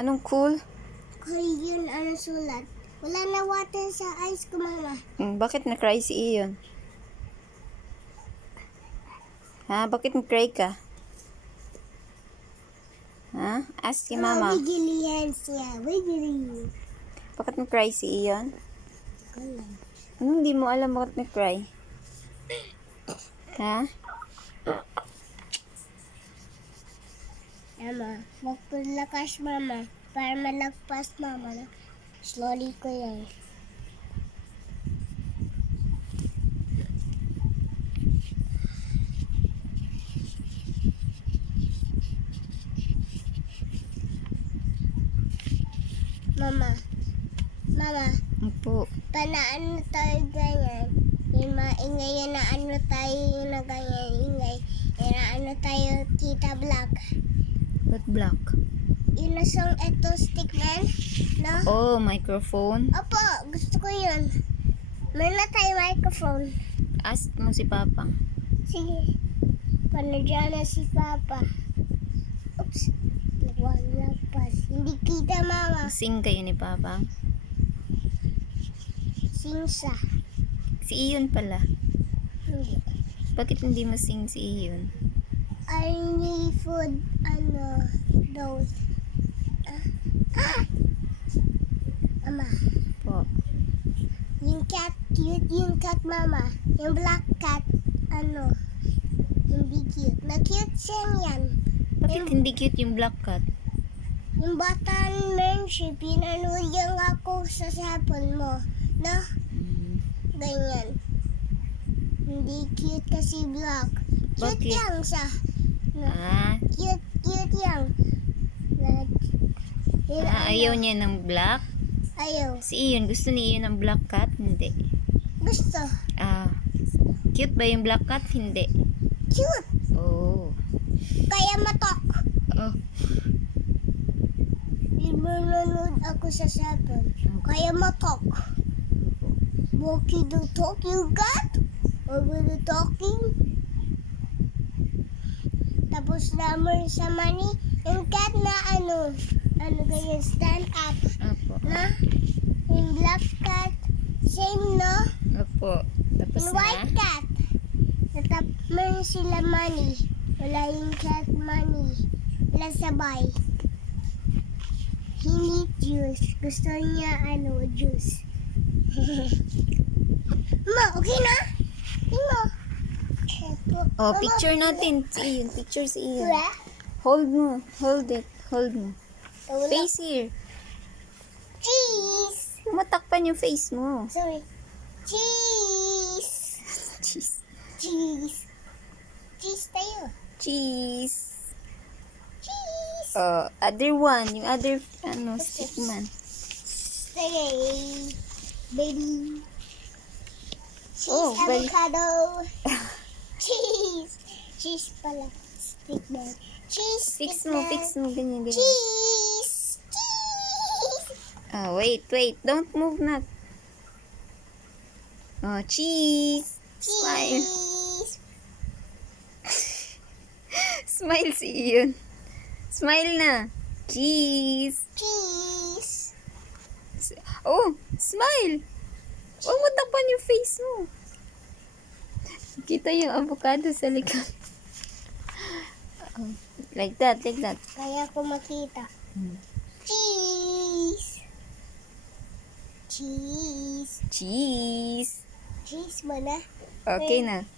Anong cool? Korean ano sulat. Wala na water sa ice ko, mama. Bakit na-cry si Iyon? Ha? Bakit na-cry ka? Ha? Ask si mama. Wiggly hands niya. Wiggly. Bakit na-cry si Iyon? Hindi mo alam bakit na-cry? Ha? Mama, magpalakas, mama. Para malagpas, mama. Slowly ko yan. Mama. Mama. Opo. Panaano tayo ganyan? Yung maingay yan na ano tayo yung na ganyan ingay. Yung na ano tayo Tita Black. What black? Yung na song eto Stickman. No? Oh, microphone. Opo, gusto ko yun. Meron na tayo microphone. Ask mo si Papa. Sige. Panadyan na si Papa. Oops. Nagwalagpas. Hindi kita, mama. Sing kayo ni Papa. Singsa. Si Iyon pala. Hindi. Bakit hindi mo sing si Iyon? I need food, ano, those. Mama, Po. yung cat, cute yung cat, mama. Yung black cat, ano, hindi cute. Na-cute siya yan. Bakit hindi cute yung black cat? Yung bata membership, pinanuyang ako sa cellphone mo. No? Ganyan. Hindi cute kasi black. Cute Bakit? yan siya. Ah, Cute yan. ayaw niya ng black? Ayaw. Si Iyon, gusto ni Iyon ng black cat? Hindi. Gusto. Ah, cute ba yung black cat? Hindi. Cute. Oh. Kaya matok. Oh. Nanonood ako sa cellphone. Kaya matok. Walkie the talk you got? Or with the talking? Tapos naman sa money, yung cat na ano ganyan, stand up. Opo. Na? Yung black cat, same no? Opo. Tapos Yung na? white cat. Natapman sila money. Wala yung cat money. Wala sabay. He need juice. Gusto niya juice. Ma, okay na? Mo. Oh, picture natin. Si Iyon. Picture si Iyon. Wala? Hold mo. Hold it. Hold mo. Wala. Face here. Cheese. Matakpan yung face mo. Sorry. Cheese. Cheese. Cheese. Cheese tayo. Cheese. Cheese. Other one. Yung other, stick man. Stay. Baby. Cheese, Oh, very- avocado. Cheese. Cheese pala. Stick man. Cheese. Fix stick mo, man. fix mo. Ganyan, ganyan. Cheese. Cheese. Wait. Don't move na. Oh, cheese. Smile. Cheese. Smile si Iyon. Smile na. Cheese. Cheese. Oh, smile. Huwag mo takpan yung face mo. Kita yung avocado sa likod. Like that. Kaya ko makita. Cheese. Cheese. Cheese. Cheese mo na. Okay na.